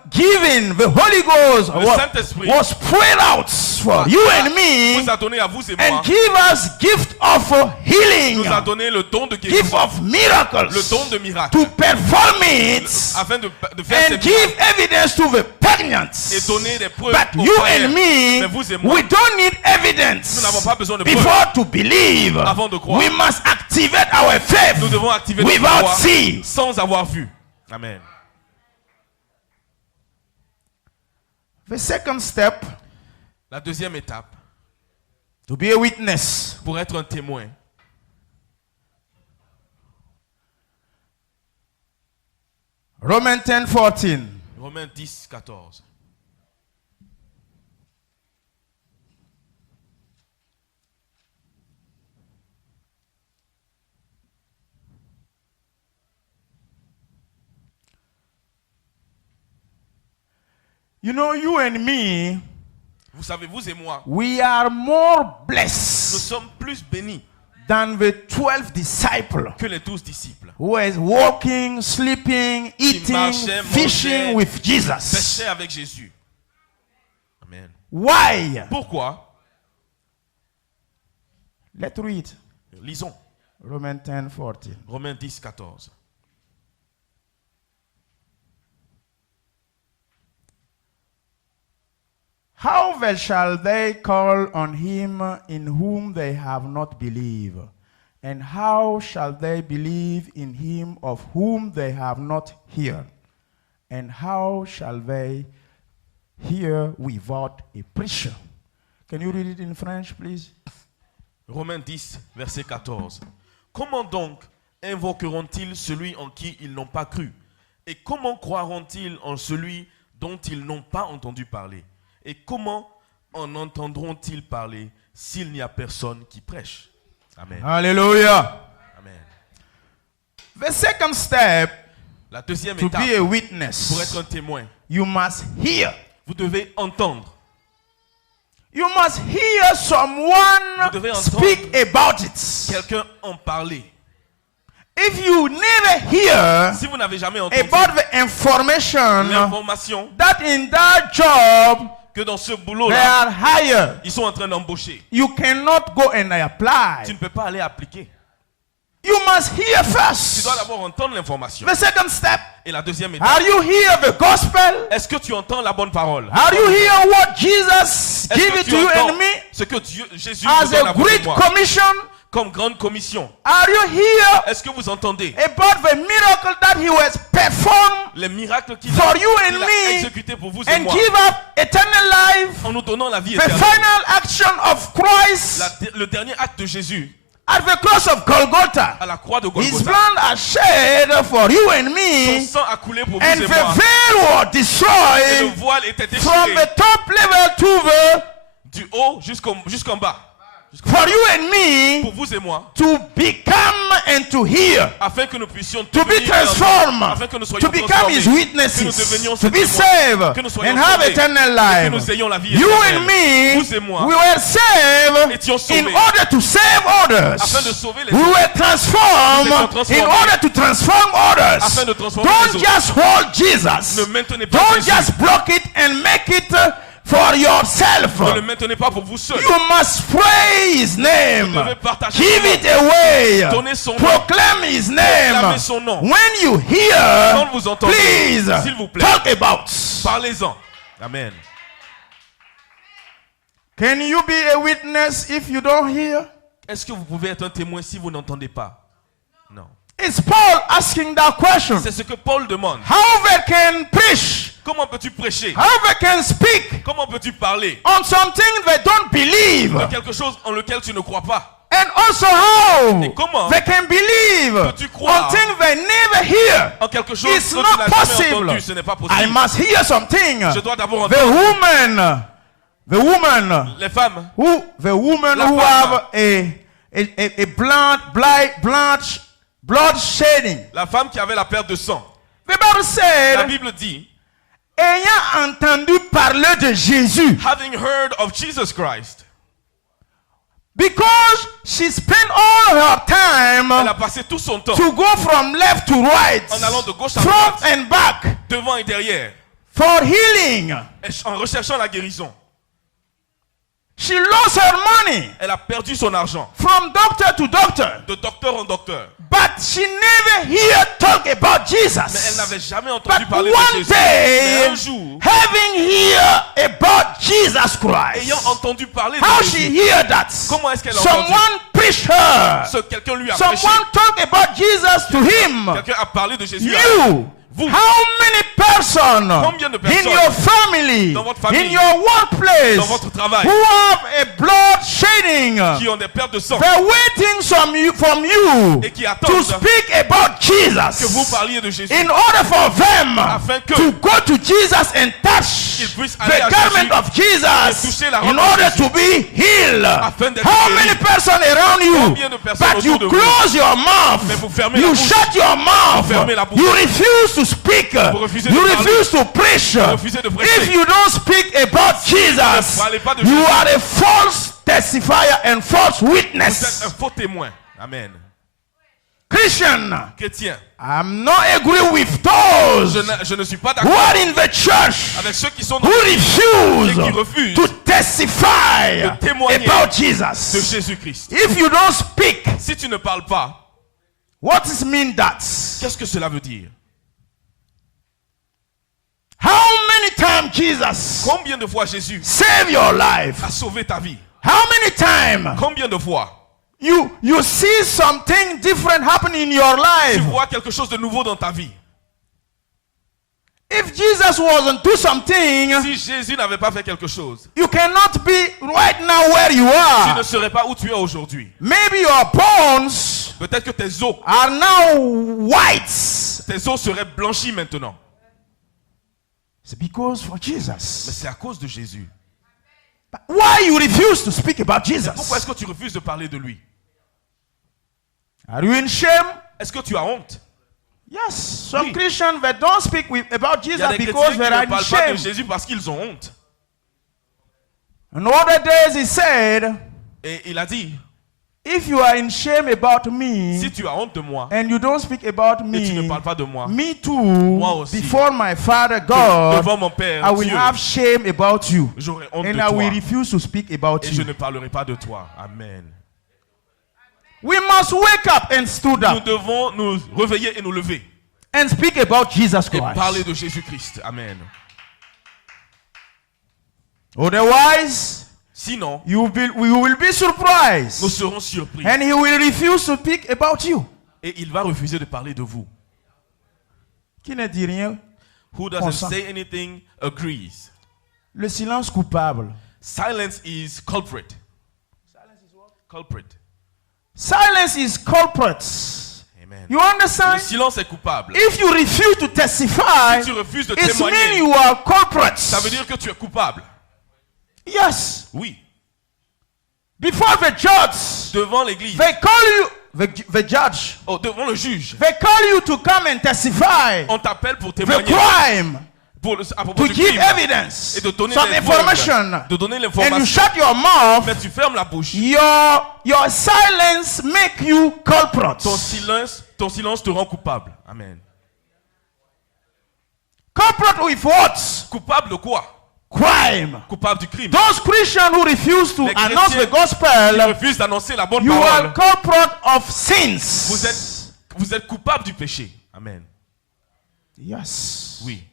given, the Holy Ghost Le Saint-Esprit was spread out for you and me vous a donné à vous et moi, and give us gift of healing, nous a donné le don de gift guérison, of miracles le don de miracle, to perform it afin de faire ces and give miracles evidence to the et pregnant. donner des preuves But aux you païens. and Mais me, vous et moi, we don't need nous evidence n'avons pas besoin de preuves. before to believe. Avant de croire. We must activate our faith Nous devons activer notre without foi see. sans avoir vu. Amen. The second step, La deuxième étape, to be a witness. pour être un témoin, Romans 10:14. Romains 10, 14. You know, you and me, Vous savez, vous et moi, we are more nous blessed sommes plus bénis than the 12 disciples que les 12 disciples. who was walking, sleeping, eating, marchaient, fishing mangeaient, with Jesus. Péchaient avec Jésus. Amen. Why? Pourquoi? Let's read Lisons Romans 10:14. Romains 10, 14. How then shall they call on him in whom they have not believed? And how shall they believe in him of whom they have not heard? And how shall they hear without a preacher? Can you read it in French, please? Romains 10, verset 14. Comment donc invoqueront-ils celui en qui ils n'ont pas cru? Et comment croiront-ils en celui dont ils n'ont pas entendu parler? Et comment en entendront-ils parler s'il n'y a personne qui prêche? Amen. Hallelujah. Amen. The second step La deuxième to étape, be a pour être witness, un témoin, you must hear. vous devez entendre. You must hear someone Vous devez entendre speak about it. Quelqu'un en parler. If you never hear Si vous n'avez jamais entendu about the information l'information that in that job que dans ce They boulot-là, are hired. ils sont en train d'embaucher. You cannot go and Tu apply. ne peux pas aller appliquer. You must hear Tu first. dois d'abord entendre l'information. The second step, Et la deuxième étape, are you hear the gospel? est-ce que tu entends la bonne parole? Are you hear what Jesus Est-ce give que it tu to you entends and me ce que Jésus as nous donne a à vous et great moi commission? comme grande commission? Are you here Est-ce que vous entendez about the miracle that he was performed les miracles qu'il for you a, and qu'il a me exécutés pour vous et and moi give up eternal life? en nous donnant la vie The éternelle? final action of Christ Le dernier acte de Jésus at the cross of Golgotha. à la croix de His Golgotha. blood are shed for you and Son me, sang a coulé pour vous and et the moi. veil was Et le destroyed voile était from déchiré the top level to the du haut jusqu'en bas. for you and me Pour vous et moi. to become and to hear, Afin que nous puissions to be devenir- transformed, afin que nous soyons to become transformés, His que nous witnesses, devenions to ses be témoins, saved, que nous soyons and have sauvés, eternal que life. nous ayons la vie You éternelle. and me, Vous et moi, we were saved étions in sauvés order to save others. afin de sauver les We autres, were transformed Nous étions transformés in order to transform others. afin de transformer Don't les autres. just hold Jesus. Ne maintenez pas Don't Jésus. just block it and make it for yourself. Ne le maintenez pas pour vous seul. You must praise His name. Vous devez partager Give son it away. Donnez son nom. Proclaim His name. Proclamez son nom. When you hear, Quand vous entendez, please s'il vous plaît, talk about. parlez-en. Amen. Can you be a witness if you don't hear? Est-ce que vous pouvez être un témoin si vous n'entendez pas? Non. It's Paul asking that question. C'est ce que Paul demande. How they can preach? Comment peux-tu prêcher? How they can speak Comment peux-tu parler on something they don't believe? de quelque chose en lequel tu ne crois pas? And also how Et comment they can believe peux-tu croire on things they never hear? En quelque chose It's que tu not n'as jamais possible. entendu, ce n'est pas I possible. must hear something. Je dois d'abord The entendre. woman Les femmes La who femme. have a blood shedding. La femme qui avait la perte de sang. The Bible La said, Bible dit, ayant entendu parler de Jésus, having heard of Jesus Christ, because she spent all her time elle a passé tout son temps to go from left to right, en allant de gauche à front droite, and back, devant et derrière, for healing. en recherchant la guérison. She lost her money Elle a perdu son argent, from doctor to doctor, de docteur en docteur. but she never hear talk about Mais elle Jesus. n'avait jamais entendu But parler de one Jésus. Mais day, un jour, having hear about Jesus Christ, ayant entendu parler de how she Jésus, hear that? comment est-ce qu'elle a entendu? Someone preached her. Quelqu'un lui a prêché. Someone talk about Jesus to him. Quelqu'un a parlé de Jésus. You. Vous. How many persons Combien de personnes in your family, dans votre famille, in your workplace, dans votre travail, who have a blood shedding, qui ont des pertes de sang they're waiting from you et qui to attendent speak about que vous Jesus parliez de Jésus in order for them afin que to go to Jesus and touch qu'ils puissent aller the à garment Jésus of Jesus toucher la in robe de order Jésus to be healed. afin d'être How guéris. many persons around you? Combien de personnes But you autour de vous? close your mouth. Mais vous fermez You la bouche. shut your mouth. fermez la bouche. You refuse to speak. refusez de You parler. refuse to preach. refusez de prêcher. If you don't speak about Jesus, parlez pas de you Jésus, are a false testifier and false Vous êtes witness. un faux témoin. Amen. Christian, Chrétien, I'm not agree with those je ne suis pas who d'accord are in the church avec ceux qui sont dans who et qui refuse refusent to testify de témoigner about de Jesus. Jésus-Christ. If you don't speak, Si tu ne parles pas, what does it mean that? qu'est-ce que cela veut dire? How many times Jesus Combien de fois Jésus saved your life? a sauvé ta vie? How many times Combien de fois you see something different happen in your tu life? vois quelque chose de nouveau dans ta vie? If Jesus wasn't do something, Si Jésus n'avait pas fait quelque chose, you cannot be right now where you tu are. ne serais pas où tu es aujourd'hui. Maybe your bones Peut-être que tes os are now white. tes os seraient blanchis maintenant. It's because for Mais Jesus. c'est à cause de Jésus. But why you refuse to speak about Pourquoi est-ce Jesus? que tu refuses de parler de lui? Are you in shame? Est-ce que tu as honte? Yes. Some Oui. Christians they don't speak about Il y Jesus a des because chrétiens they qui are ne in parlent pas de shame. Jésus parce qu'ils ont honte. In other days he said, Et il a dit, If you are in shame about me Si tu as honte de moi and you don't speak about et tu ne me, parles pas de moi, me too, aussi. before my Father God, devant mon Père, I will Dieu, have shame about you j'aurai honte and de I will toi refuse to speak about et je you. ne parlerai pas de toi. Amen. We must wake up and stood Nous up devons nous réveiller et nous lever and speak about Jesus et parler Christ. de Jésus-Christ. Amen. Otherwise, Sinon, we will be nous surprised serons surpris and he will refuse to speak about you. et il va refuser de parler de vous. Qui ne dit rien? Who doesn't Consent. say anything agrees. Le silence coupable. Silence is culprit. Culprit. Silence is culprit. Amen. You Le understand? silence est coupable. If you refuse to testify, Si tu refuses de it means témoigner, you are culprit. ça veut dire que tu es coupable. Yes. Oui. Before the judge, Devant l'église. they call you, the judge, Oh, devant le juge. they call you to come and testify On t'appelle pour the témoigner. crime, À propos to du give crime. evidence, Et de donner some les preuves. information, De donner and you l'information. shut your mouth. Mais tu fermes la bouche. Your silence make you culprit. Ton silence te rend coupable. Amen. Culprit with what? Coupable de quoi? Crime. Coupable du crime. Those Christians who refuse to Les announce chrétiens the gospel, qui refusent d'annoncer la bonne you parole. are culprit of sins. Vous êtes coupable du péché. Amen. Yes. Oui.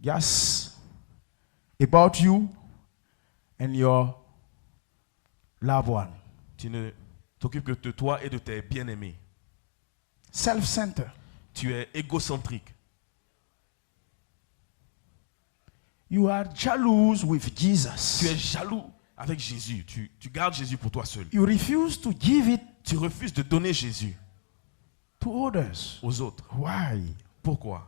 Yes. About you and your loved one. Tu ne t'occupes que de toi et de tes bien-aimés. Self-centered. Tu es égocentrique. You are jealous with Tu es Jesus. jaloux avec Jésus. Tu gardes Jésus pour toi seul. You refuse to give it Tu refuses de donner Jésus to others. aux autres. Why? Pourquoi?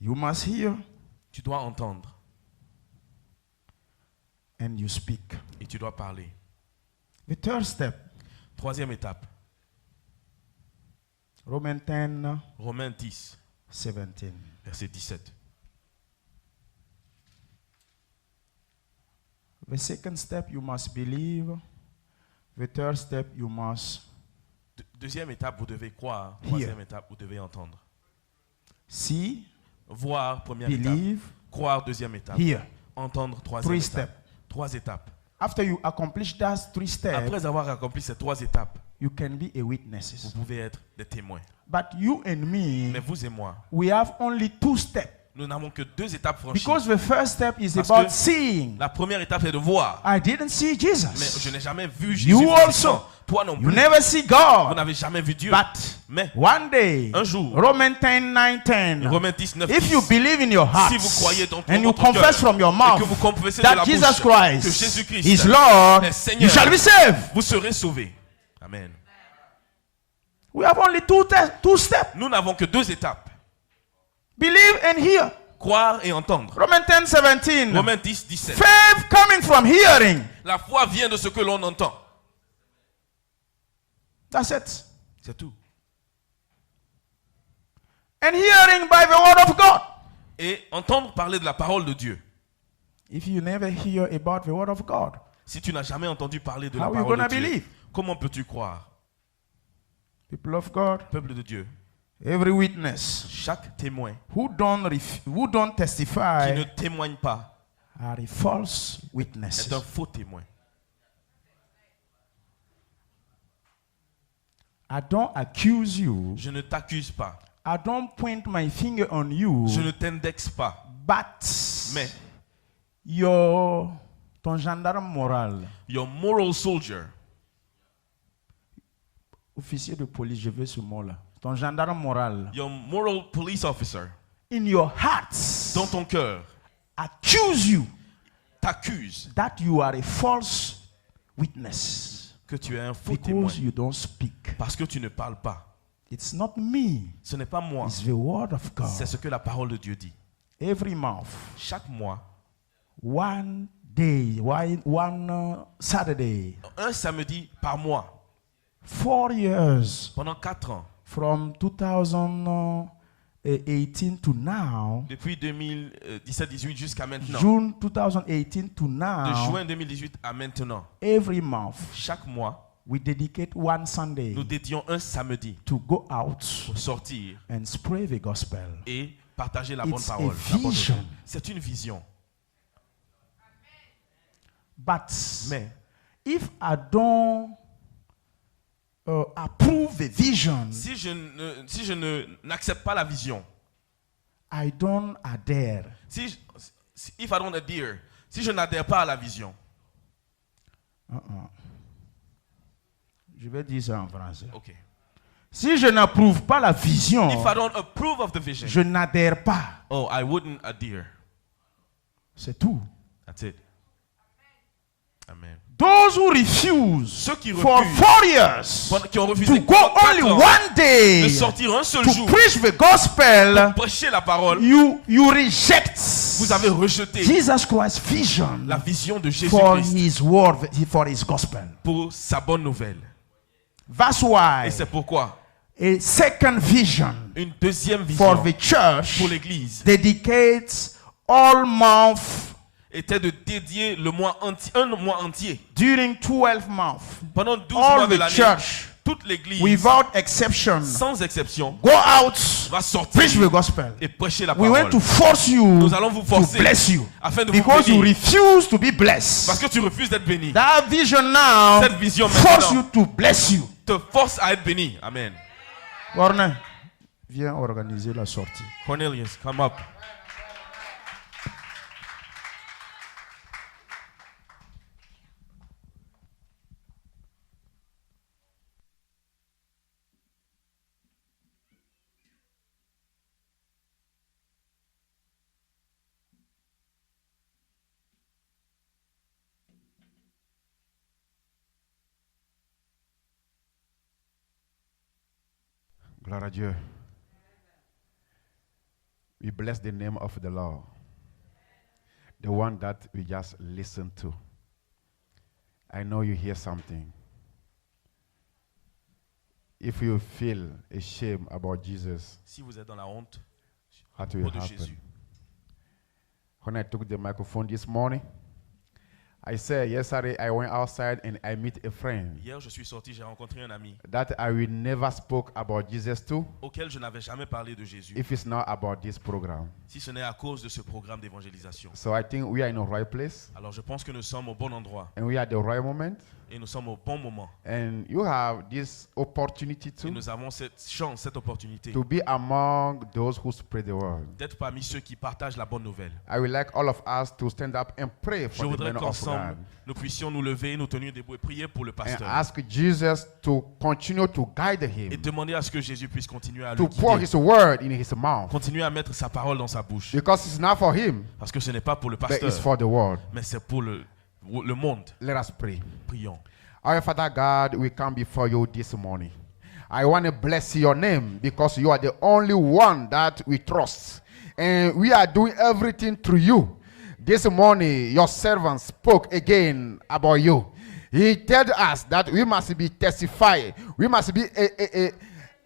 You must hear Tu dois entendre and you speak. et tu dois parler. The third step, Troisième étape. Romans 10, Romains 10, 17. verset 17. The second step, you must believe. The third step, you must Deuxième étape, vous devez croire. Troisième étape, vous devez entendre. see, Voir, première étape. believe, Croire, deuxième étape. hear. Entendre, troisième Three étape. steps. Trois étapes. After you accomplish those three steps, Après avoir accompli ces trois étapes, you can be a vous witness. pouvez être des témoins. But you and me, Mais vous et moi, we have only two steps. nous n'avons que deux étapes franchies. Because the first step is Parce about que seeing. La première étape est de voir. I didn't see Mais Jesus. je n'ai jamais vu Jésus. You physiquement. also. Toi non You plus. never see Vous God. n'avez jamais vu Dieu. But Mais one day, un jour, Romans 10, 9, 10. Romains 19, If you believe in your heart si vous croyez dans and you votre confess cœur from your et mouth que vous confessez de la that Jesus bouche que Christ Jésus-Christ is Lord, est Seigneur, you shall be saved. vous serez sauvés. Amen. We have only two steps. Nous n'avons que deux étapes. Believe and hear. Croire et entendre. Romans 10, 17. Romains 10, 17. Faith coming from hearing. La foi vient de ce que l'on entend. That's it. C'est tout. And hearing by the word of God. Et entendre parler de la parole de Dieu. If you never hear about the word of God, Si tu n'as jamais entendu parler de how la are you parole going de to Dieu, believe? comment peux-tu croire? People of God, Peuple de Dieu, every witness chaque témoin who don't qui testify ne témoigne pas are a false est witnesses. un faux témoin. I don't accuse you. Je ne t'accuse pas. I don't point my finger on you. Je ne t'indexe pas. But Mais ton gendarme moral, your moral soldier, officier de police, je veux ce mot-là. Ton gendarme moral, your moral police officer, in your hearts, dans ton cœur, accuse you t'accuse that you are a false witness que tu es un faux témoin because you don't speak. parce que tu ne parles pas. It's not me. Ce n'est pas moi, It's the word of God. c'est ce que la parole de Dieu dit. Every month, Chaque mois, one day, one Saturday, un samedi par mois, 4 years pendant 4 ans, from 2000 2018 to now, depuis 2017-18 jusqu'à maintenant, June 2018 to de now, juin 2018 à maintenant, every month, chaque mois, we dedicate one Sunday nous dédions un samedi to go out pour sortir and spread the gospel. et partager la bonne It's a parole. la bonne vision. nouvelle. C'est une vision. But Mais if I don't approve the vision, si je n'accepte pas la vision, I don't adhere. if I don't adhere, si je n'adhère pas à la vision, Je vais dire ça en français. okay. Si je n'approuve pas la vision, If I don't approve of the vision, je n'adhère pas. oh, I wouldn't adhere. C'est tout. That's it. Amen. Those who refuse Ceux qui for refusent, 4 years qui ont refusé to go pendant only 4 ans one de day sortir un seul to jour preach the gospel, prêcher la parole, you reject vous avez rejeté Jesus Christ's vision la vision de for Jésus-Christ his word, for his gospel. pour sa bonne nouvelle. That's why Et c'est pourquoi a second vision une deuxième for vision the church pour l'Église dedicates all month était de dédier le mois entier, un mois entier, during 12 months. pendant 12 All mois de the l'année, church, toute l'Église, without exception, sans exception, go out, va sortir preach the gospel. et prêcher la We parole. want to force you Nous allons vous to forcer bless you afin de vous because you bénir. refuse to be Parce blessed. que tu refuses d'être béni. That vision now Cette vision force you maintenant to bless you. te force à être béni. Amen. Warner, viens organiser la sortie. Cornelius, come up. Gloire à Dieu. We bless the name of the Lord, the one that we just listened to. I know you hear something. If you feel ashamed about Jesus, Si vous êtes dans la honte what will de happen? Jésus. When I took the microphone this morning, I said yesterday I went outside and I met a friend Hier, je suis sorti, j'ai rencontré un ami that I will never spoke about Jesus to auquel je n'avais jamais parlé de Jésus, if it's not about this program. si ce n'est à cause de ce programme d'évangélisation. So I think we are in the right place Alors je pense que nous sommes au bon endroit and we are at the right moment. et nous sommes au bon moment. And you have this opportunity Et to nous avons cette chance, cette opportunité be among those who spread the word. d'être parmi ceux qui partagent la bonne nouvelle. I would like all of us to stand up and pray Je for the voudrais man of qu'ensemble, God nous puissions nous lever, nous tenir debout et prier pour le and pasteur. ask Jesus to continue to guide Et him, demander à ce que Jésus puisse continuer à to le pour guider, his word in his mouth. continuer à mettre sa parole dans sa bouche. Because it's not for him, Parce que ce n'est pas pour le but pasteur, it's for the world. mais c'est pour le monde. Let us pray. Prions. Our Father God, we come before you this morning. I want to bless your name because you are the only one that we trust. And we are doing everything through you. This morning, your servant spoke again about you. He told us that we must be testified. We must be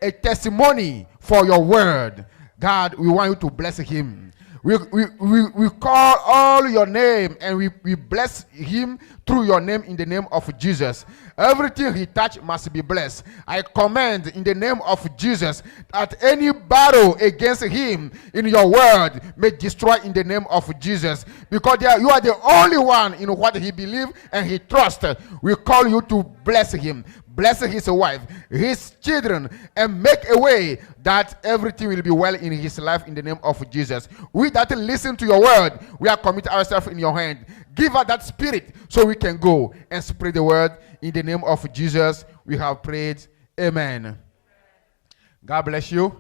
a testimony for your word. God, we want you to bless him. We call all your name and we bless him through your name in the name of Jesus. Everything he touched must be blessed. I command in the name of Jesus that any battle against him in your word may destroy in the name of Jesus. Because you are the only one in what he believes and he trusts. We call you to bless him. Bless his wife, his children, and make a way that everything will be well in his life in the name of Jesus. We that listen to your word, we are commit ourselves in your hand. Give us that spirit so we can go and spread the word in the name of Jesus. We have prayed. Amen. God bless you.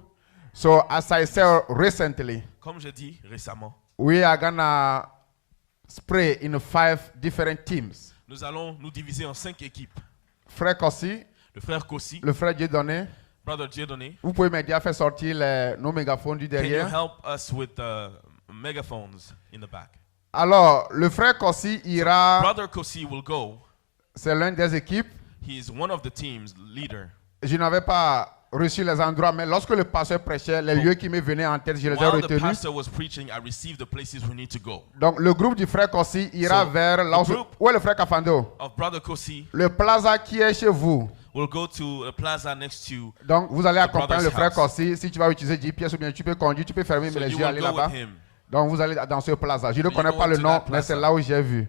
So as I said recently, Comme je dis récemment, we are gonna spray in 5 different teams. nous allons nous diviser en 5 équipes. Frère Kossi, Le frère Kossi, le frère Dieudonné, Brother Dieudonné, vous pouvez m'aider à faire sortir nos mégaphones du can you derrière. help us with the megaphones in the back? Alors, le frère Kossi ira, Brother Kossi will go. c'est l'un des équipes. He is one of the team's leader. Je n'avais pas reçu les endroits, mais lorsque le pasteur prêchait, les lieux qui me venaient en tête, je les ai While the retenus. pastor was preaching, I received the places we need to go. Donc le groupe du frère Kossi ira So, vers là the group- où est le frère Kafando. Of Brother Kosi, Le plaza qui est chez vous. we'll go to a plaza next to. Donc vous allez The accompagner le brother's frère house. Kossi. Si tu vas utiliser GPS ou bien tu peux conduire, tu peux fermer So les you yeux, will aller go là-bas. with him. Donc vous allez dans ce plaza. Je ne you connais go pas le to nom, that mais c'est plaza. là où j'ai vu.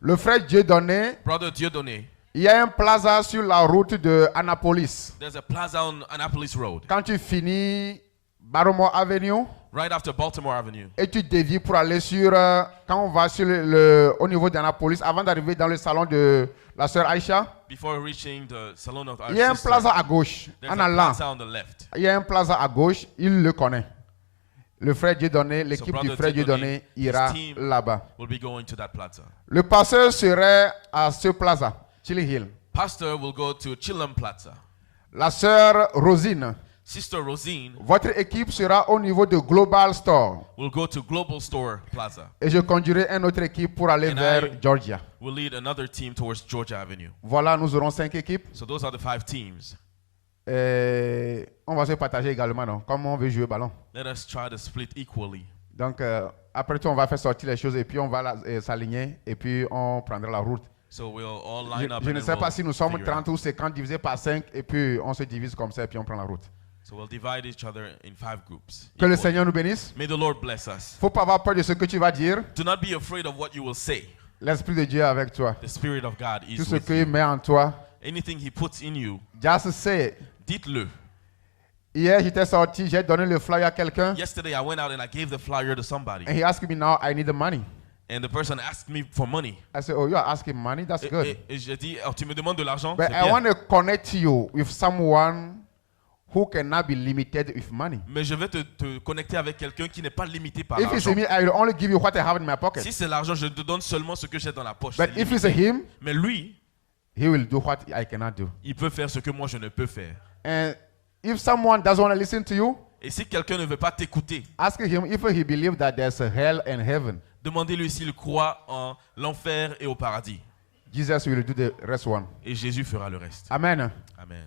Le frère Dieudonné, Brother Dieudonné, il y a un plaza sur la route de Annapolis. there's a plaza on Annapolis Road, Quand tu finis Barrymore Avenue right after Baltimore Avenue. et tu dévies pour aller sur, quand on va sur au niveau d'Annapolis, avant d'arriver dans le salon de la sœur Aïcha, Before reaching the salon of our il y a un sister, plaza à gauche, there's en a allant. plaza on the left. Il y a un plaza à gauche, il le connaît. Le frère Dieudonné, l'équipe du brother frère Dieudonné Dieudonné, ira his team là-bas. We'll be going to that plaza. Le pasteur serait à ce plaza, Chili Hill. Pastor will go to Chillam Plaza. La sœur Rosine, Sister Rosine votre équipe sera au niveau de Global Store. will go to Global Store Plaza. Et je conduirai une autre équipe pour aller And vers I- Georgia. We'll lead another team towards Georgia Avenue. Voilà, nous aurons 5 équipes. So those are the 5 teams. Et on va se partager également, non? Comme on veut jouer au ballon. Let us try to split equally. Donc, après tout, on va faire sortir les choses et puis on va s'aligner et puis on prendra la route. So we'll all Je, line up. je and ne then sais pas we'll si nous sommes figure it 30 out. ou 50 divisés par 5 et puis on se divise comme ça et puis on prend la route. So we'll divide each other in 5 groups. Que le equally. Seigneur nous bénisse. May the Lord bless us. Faut pas avoir peur de ce que tu vas dire. Do not be afraid of what you will say. L'Esprit de Dieu est avec toi. The Spirit of God Tout is ce with qu'il you. met en toi, Anything He puts in you, just say it. dites-le. Hier, j'étais sorti, j'ai donné le flyer à quelqu'un. Yesterday I went out and I gave the flyer to somebody. And he asked me now, I need the money. And the person asked me for money. I said, oh, you are asking money? That's good. Et j'ai dit, oh, tu me demandes de l'argent? But C'est I bien. want to connect you with someone who cannot be limited with money. Mais je vais te connecter avec quelqu'un qui n'est pas limité par If it's l'argent. me, I will only give you what I have in my pocket. Si c'est l'argent, je te donne seulement ce que j'ai dans la poche. But C'est if limité. it's him, Mais lui, he will do what I cannot do. il peut faire ce que moi je ne peux faire. And if someone doesn't want to listen to you, Et si quelqu'un ne veut pas t'écouter, ask him if he believes that there's a hell and heaven. demandez-lui s'il croit en l'enfer et au paradis. Jesus will do the rest one. Et Jésus fera le reste. Amen. Amen.